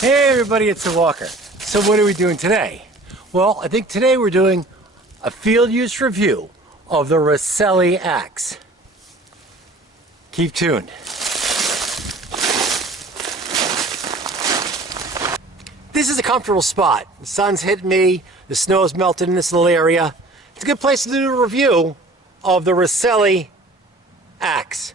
Hey everybody, it's the Walker. So what are we doing today? Well, I think today we're doing a field use review of the Roselli Axe. Keep tuned. This is a comfortable spot. The sun's hitting me, the snow's melted in this little area. It's a good place to do a review of the Roselli Axe.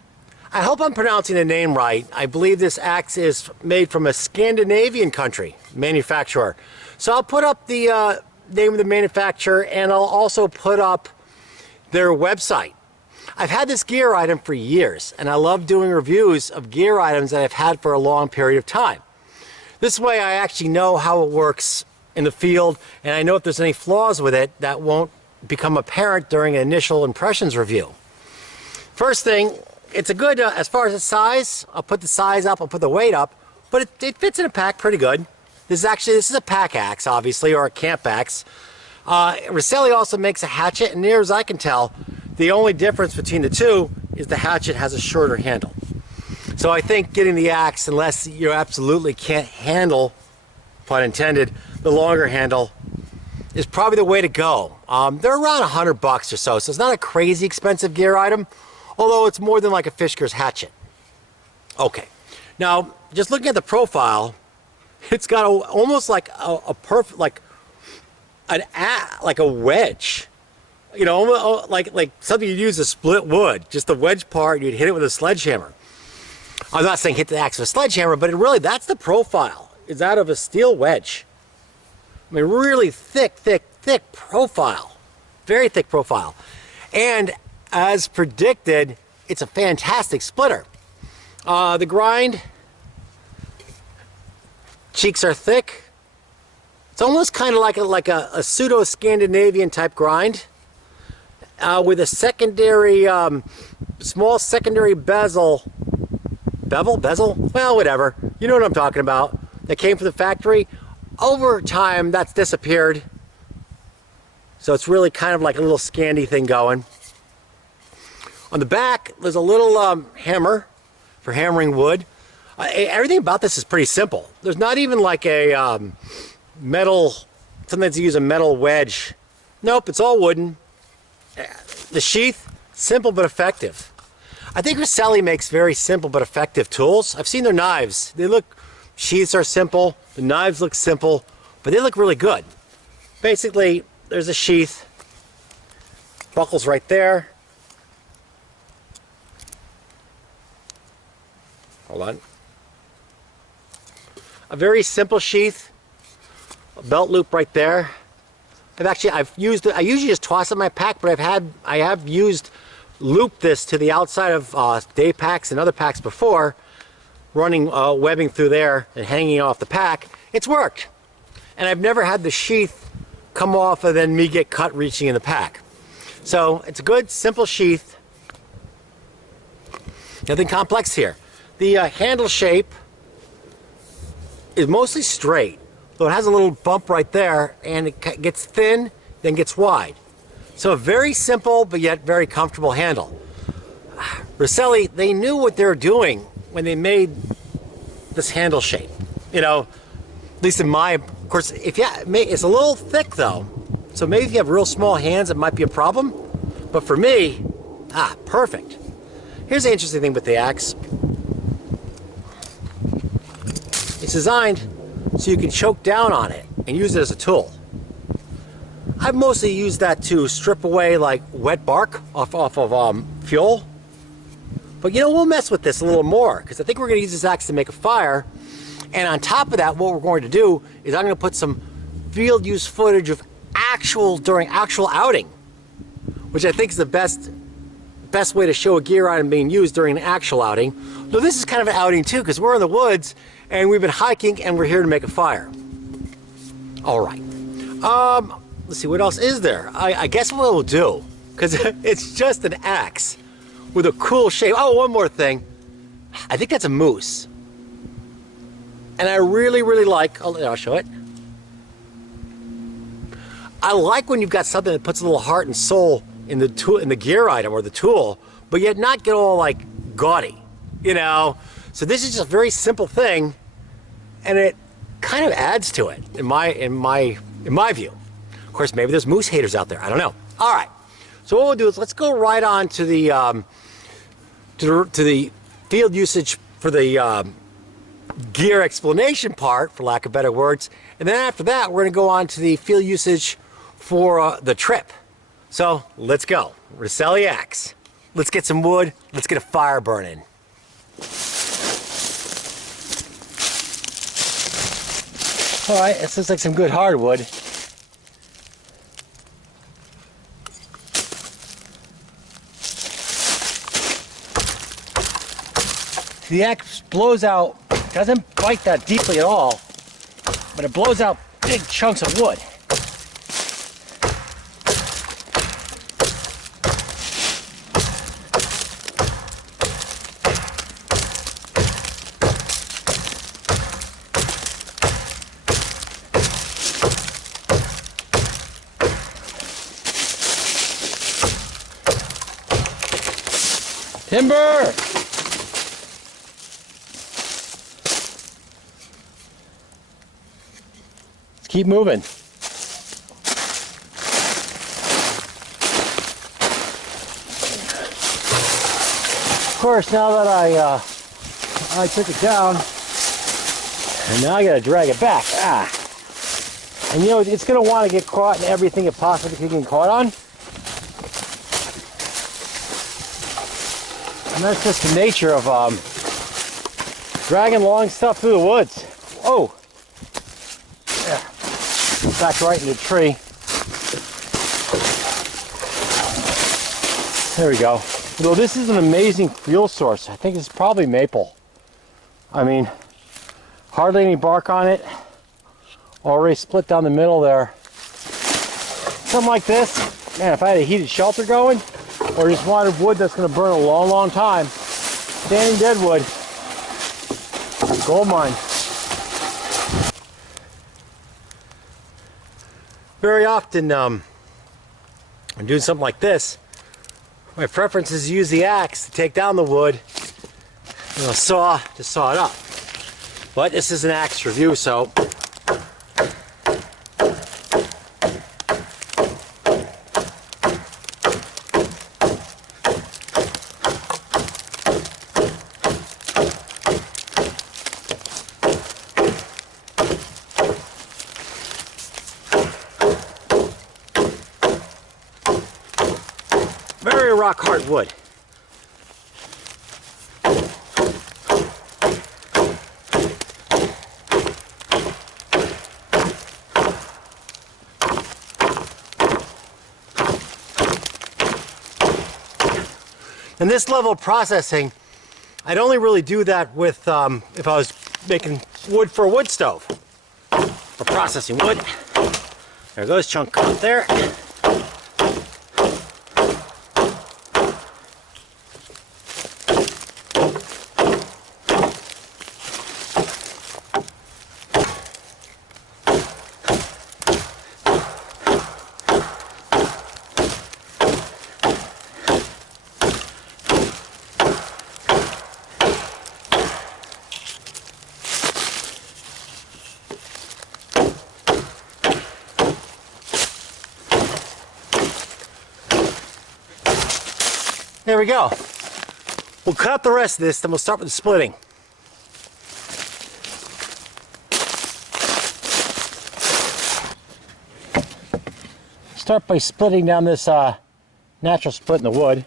I hope I'm pronouncing the name right. I believe this axe is made from a Scandinavian country manufacturer. So I'll put up the name of the manufacturer, and I'll also put up their website. I've had this gear item for years, and I love doing reviews of gear items that I've had for a long period of time. This way I actually know how it works in the field, and I know if there's any flaws with it that won't become apparent during an initial impressions review. First thing, it's a good, as far as the size, I'll put the size up, I'll put the weight up, but it fits in a pack pretty good. This is a pack axe, obviously, or a camp axe. Roselli also makes a hatchet, and near as I can tell, the only difference between the two is the hatchet has a shorter handle. So I think getting the axe, unless you absolutely can't handle, pun intended, the longer handle, is probably the way to go. They're around $100 or so, so it's not a crazy expensive gear item, although it's more than like a Fischler's hatchet. Okay, now just looking at the profile, it's got almost like a perfect, like a wedge. You know, like something you'd use to split wood, just the wedge part, you'd hit it with a sledgehammer. I'm not saying hit the axe with a sledgehammer, but that's the profile. It's out of a steel wedge. I mean, really thick profile. Very thick profile. And as predicted, it's a fantastic splitter. The grind, cheeks are thick. It's almost kind of like a pseudo-Scandinavian type grind. With a secondary, small secondary bezel, well, whatever, you know what I'm talking about, that came from the factory. Over time, that's disappeared, so it's really kind of like a little Scandi thing going. On the back, there's a little hammer for hammering wood. Everything about this is pretty simple. There's not even like a metal, sometimes you use a metal wedge. Nope, it's all wooden. The sheath, simple but effective. I think Roselli makes very simple but effective tools. I've seen their knives. Sheaths are simple, the knives look simple, but they look really good. Basically, there's a sheath, buckles right there. Hold on. A very simple sheath, a belt loop right there. I usually just toss it in my pack, but I have looped this to the outside of day packs and other packs before, running webbing through there and hanging off the pack. It's worked. And I've never had the sheath come off and then me get cut reaching in the pack. So it's a good, simple sheath. Nothing complex here. The handle shape is mostly straight, though it has a little bump right there, and it gets thin, then gets wide. So a very simple, but yet very comfortable handle. Roselli, they knew what they were doing when they made this handle shape. You know, at least in my, of course, it's a little thick though, so maybe if you have real small hands, it might be a problem. But for me, perfect. Here's the interesting thing with the axe. It's designed so you can choke down on it and use it as a tool. I've mostly used that to strip away like wet bark off of fuel. But you know, we'll mess with this a little more because I think we're going to use this axe to make a fire. And on top of that, what we're going to do is I'm going to put some field use footage of during actual outing, which I think is the best way to show a gear item being used during an actual outing. Though this is kind of an outing too, because we're in the woods and we've been hiking and we're here to make a fire. All right. Let's see, what else is there? I guess what we'll do, because it's just an axe with a cool shape. Oh, one more thing. I think that's a moose. And I really like, I'll show it. I like when you've got something that puts a little heart and soul in the gear item or the tool, but yet not get all like gaudy, you know? So this is just a very simple thing, and it kind of adds to it in my view. Of course, maybe there's moose haters out there. I don't know. All right. So what we'll do is let's go right on to the field usage for the gear explanation part, for lack of better words, and then after that we're going to go on to the field usage for the trip. So let's go. Roselli Axe. Let's get some wood. Let's get a fire burning. All right, this looks like some good hardwood. The axe blows out, doesn't bite that deeply at all, but it blows out big chunks of wood. Timber! Let's keep moving. Of course, now that I took it down, and now I gotta drag it back. And you know, it's gonna want to get caught in everything it possibly can get caught on. And that's just the nature of dragging long stuff through the woods. Oh, yeah, back right in the tree. There we go. Though this is an amazing fuel source. I think it's probably maple. I mean, hardly any bark on it. Already split down the middle there. Something like this, man, if I had a heated shelter going, or just wanted wood that's going to burn a long, long time, standing dead wood, gold mine. Very often, when doing something like this, my preference is to use the axe to take down the wood, and a saw to saw it up. But this is an axe review, so very rock hard wood. And this level of processing, I'd only really do that with if I was making wood for a wood stove, for processing wood. There goes chunk cut there. There we go. We'll cut out the rest of this, then we'll start with the splitting. Start by splitting down this natural split in the wood.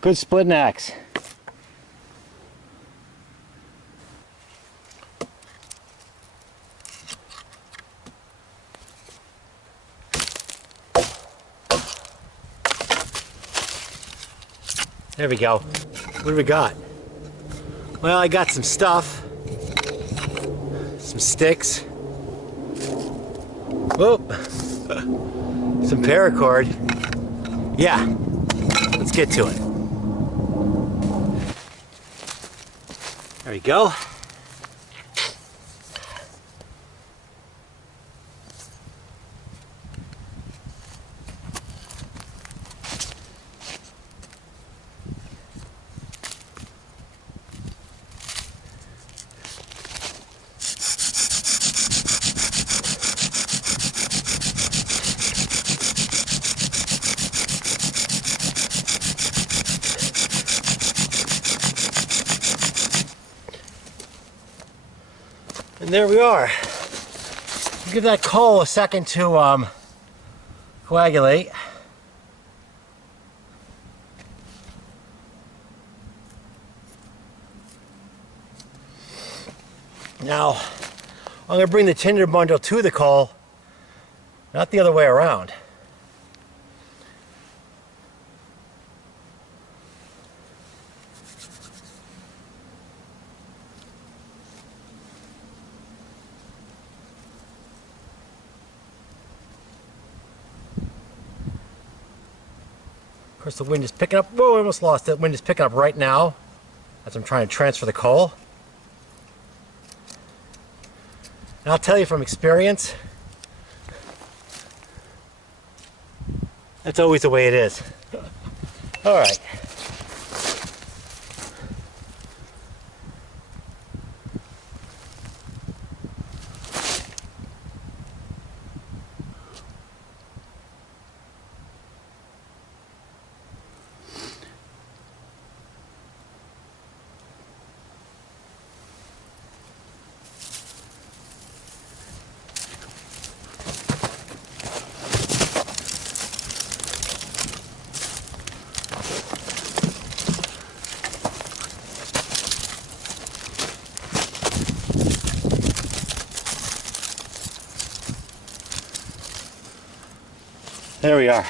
Good splitting axe. There we go. What do we got? Well, I got some stuff. Some sticks. Whoop. Some paracord. Yeah. Let's get to it. There we go. And there we are. Give that coal a second to coagulate. Now, I'm going to bring the tinder bundle to the coal, not the other way around. Of course, the wind is picking up. Whoa, I almost lost it. Wind is picking up right now as I'm trying to transfer the coal. And I'll tell you from experience, that's always the way it is. All right. There we are.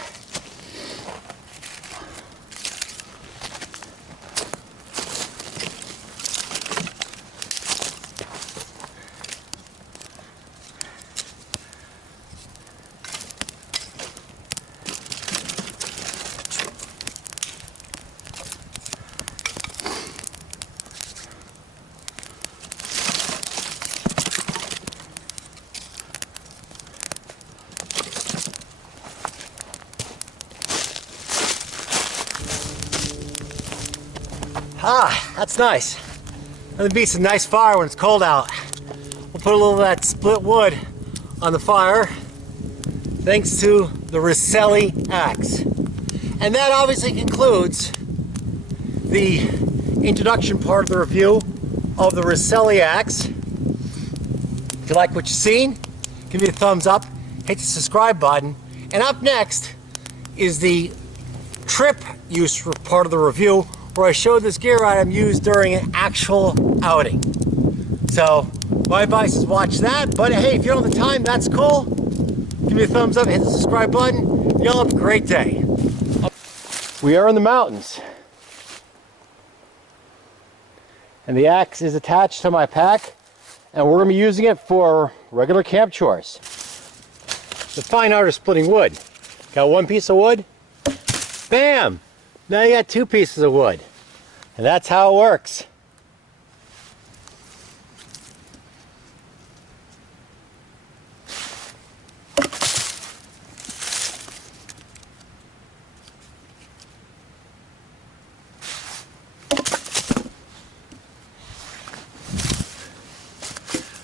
Ah, that's nice. That'll be some nice fire when it's cold out. We'll put a little of that split wood on the fire, thanks to the Roselli Axe. And that obviously concludes the introduction part of the review of the Roselli Axe. If you like what you've seen, give me a thumbs up, hit the subscribe button, and up next is the trip use part of the review, where I showed this gear item used during an actual outing. So my advice is watch that, but hey, if you don't have the time, that's cool. Give me a thumbs up, hit the subscribe button. Y'all have a great day. We are in the mountains, and the axe is attached to my pack, and we're going to be using it for regular camp chores. The fine art of splitting wood. Got one piece of wood, bam! Now you got two pieces of wood. And that's how it works.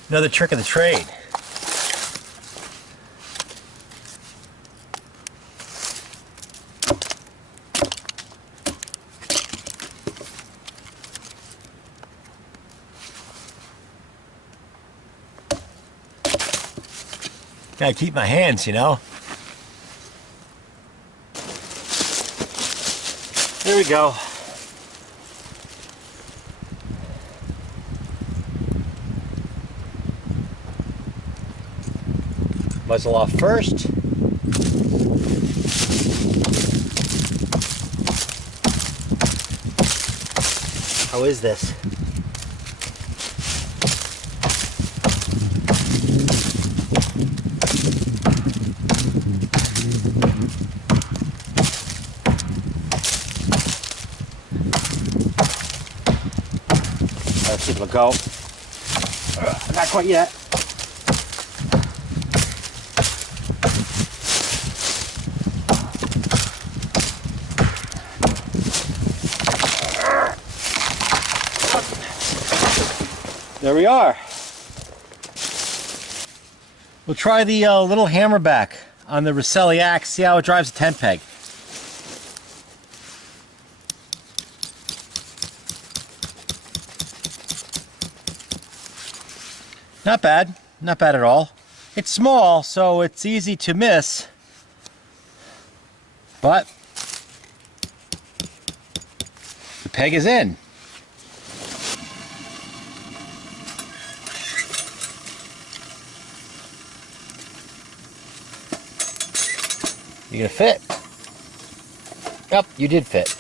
Another trick of the trade. Gotta keep my hands, you know. There we go. Muzzle off first. How is this? Let's see if it'll go. Not quite yet. There we are. We'll try the little hammerback on the Roselli Axe, see how it drives a tent peg. Not bad. Not bad at all. It's small, so it's easy to miss. But the peg is in. You gonna fit? Yep, you did fit.